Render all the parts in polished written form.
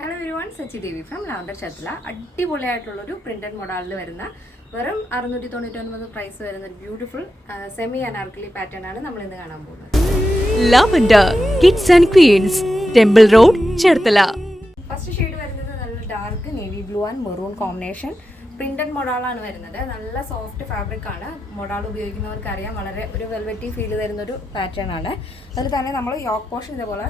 Hello everyone, Sachi Devi from Lavender Cherthala. അടിപൊളിയായിട്ടുള്ളൊരു printed മോഡലിൽ വരുന്ന വെറും 699 പ്രൈസ് വരുന്ന ഒരു ബ്യൂട്ടിഫുൾ സെമി അനാർക്കലി പാറ്റേൺ ആണ് നമ്മൾ ഇന്ന് കാണാൻ പോകുന്നത്. Lavender Kids and Queens, Temple Road, Cherthala. First shade വരുന്നത് നല്ല dark navy blue and maroon combination printed മൊഡാളാണ് വരുന്നത്. നല്ല സോഫ്റ്റ് ഫാബ്രിക് ആണ്. മൊഡാൾ ഉപയോഗിക്കുന്നവർക്ക് അറിയാം, വളരെ ഒരു വെൽവെറ്റി ഫീൽ തരുന്ന ഒരു പാറ്റേൺ ആണ്. അതിൽ തന്നെ നമ്മൾ യോക്ക് പോർഷൻ ഇതേപോലെ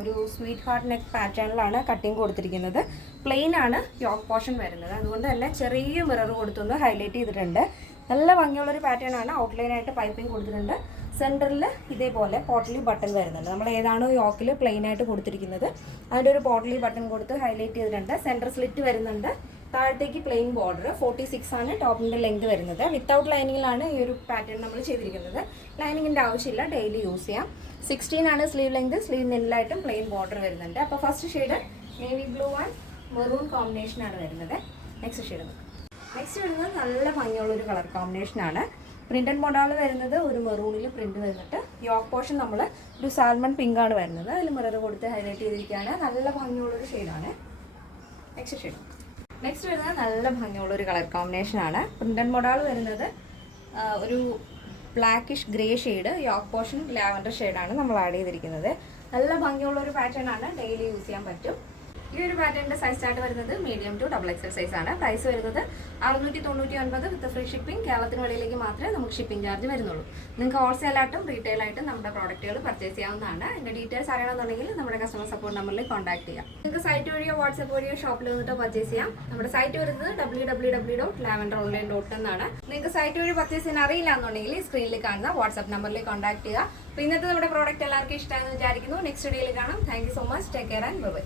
ഒരു സ്വീറ്റ് ഹാർട്ട് നെക്ക് പാറ്റേണിലാണ് കട്ടിങ് കൊടുത്തിരിക്കുന്നത്. പ്ലെയിൻ ആണ് യോക്ക് പോർഷൻ വരുന്നത്. അതുകൊണ്ട് തന്നെ ചെറിയ മിറർ കൊടുത്തൊന്ന് ഹൈലൈറ്റ് ചെയ്തിട്ടുണ്ട്. നല്ല ഭംഗിയുള്ളൊരു പാറ്റേൺ ആണ്. ഔട്ട്ലൈനായിട്ട് പൈപ്പിംഗ് കൊടുത്തിട്ടുണ്ട്. സെൻറ്ററിൽ ഇതേപോലെ പോട്ടലി ബട്ടൺ വരുന്നുണ്ട്. നമ്മൾ ഏതാണോ യോക്കിൽ പ്ലെയിൻ ആയിട്ട് കൊടുത്തിരിക്കുന്നത് അതിൻ്റെ ഒരു പോട്ടലി ബട്ടൺ കൊടുത്ത് ഹൈലൈറ്റ് ചെയ്തിട്ടുണ്ട്. സെൻറ്റർ സ്ലിറ്റ് വരുന്നുണ്ട്. താഴത്തേക്ക് പ്ലെയിൻ ബോർഡർ 46 ആണ് ടോപ്പിൻ്റെ ലെങ്ത് വരുന്നത്. വിത്തൗട്ട് ലൈനിങ്ങിലാണ് ഈ ഒരു പാറ്റേൺ നമ്മൾ ചെയ്തിരിക്കുന്നത്. ലൈനിങ്ങിൻ്റെ ആവശ്യമില്ല, ഡെയിലി യൂസ് ചെയ്യാം. 16 ആണ് സ്ലീവ് ലെങ്ത്. സ്ലീവ് നെല്ലായിട്ടും പ്ലെയിൻ ബോർഡർ വരുന്നുണ്ട്. അപ്പോൾ first shade navy blue and maroon കോമ്പിനേഷനാണ് വരുന്നത്. നെക്സ്റ്റ് ഷെയ്ഡ് വരുന്നത് നല്ല ഭംഗിയുള്ളൊരു കളർ കോമ്പിനേഷനാണ്. പ്രിന്റഡ് മോഡൽ വരുന്നത് ഒരു മെറൂണിൽ പ്രിന്റ് വരുന്നിട്ട് യോക്ക് പോർഷൻ നമ്മൾ ഒരു സാൽമൺ പിങ്ക് ആണ് വരുന്നത്. അതിൽ മിറർ കൊടുത്ത് ഹൈലൈറ്റ് ചെയ്തിരിക്കുകയാണ്. നല്ല ഭംഗിയുള്ളൊരു ഷെയ്ഡാണ്. നെക്സ്റ്റ് വരുന്നത് നല്ല ഭംഗിയുള്ളൊരു കളർ കോമ്പിനേഷനാണ്. പ്രിന്റഡ് മോഡൽ വരുന്നത് ഒരു blackish grey shade, yoke portion lavender ഷെയ്ഡാണ് നമ്മൾ ആഡ് ചെയ്തിരിക്കുന്നത്. നല്ല ഭംഗിയുള്ളൊരു പാറ്റേൺ ആണ്, ഡെയിലി യൂസ് ചെയ്യാൻ പറ്റും. ഈ ഒരു പാറ്റേണിൻ്റെ സൈസ് ചാർട്ട് വരുന്നത് മീഡിയം ടു XXL സൈസ് ആണ്. പ്രൈസ് വരുന്നത് 699 വിത്ത് ഫ്രീ ഷിപ്പിംഗ്. കേരളത്തിന് വെളിയിലേക്ക് മാത്രമേ നമുക്ക് ഷിപ്പിംഗ് ചാർജ് വരുന്നുള്ളൂ. നിങ്ങൾക്ക് ഹോൾസെയിലായിട്ടും റീറ്റെയിലായിട്ടും നമ്മുടെ പ്രോഡക്റ്റുകൾ പർച്ചേസ് ചെയ്യാവുന്നതാണ്. എൻ്റെ ഡീറ്റെയിൽസ് അറിയണമെന്നുണ്ടെങ്കിൽ നമ്മുടെ കസ്റ്റമർ സപ്പോർട്ട് നമ്പറിൽ കോൺടാക്ട് ചെയ്യാം. നിങ്ങൾക്ക് സൈറ്റ് വഴിയോ വാട്സ്ആപ്പ് വഴിയോ ഷോപ്പിൽ വന്നിട്ട് പർച്ചേസ് ചെയ്യാം. നമ്മുടെ സൈറ്റ് വരുന്നത് www.lavenderonline.in എന്നാണ്. നിങ്ങൾക്ക് സൈറ്റ് വഴി പർച്ചേസ് ചെയ്യാൻ അറിയില്ല എന്നുണ്ടെങ്കിൽ സ്ക്രീനിൽ കാണുന്ന വാട്സ്ആപ്പ് നമ്പറിൽ കോൺടാക്ട് ചെയ്യുക. അപ്പോൾ ഇന്നത്തെ നമ്മുടെ പ്രോഡക്റ്റ് എല്ലാവർക്കും ഇഷ്ടമാണെന്ന് വിചാരിക്കുന്നു. നെക്സ്റ്റ് വീഡിയോയിൽ കാണാം. Thank you so much. Take care and by.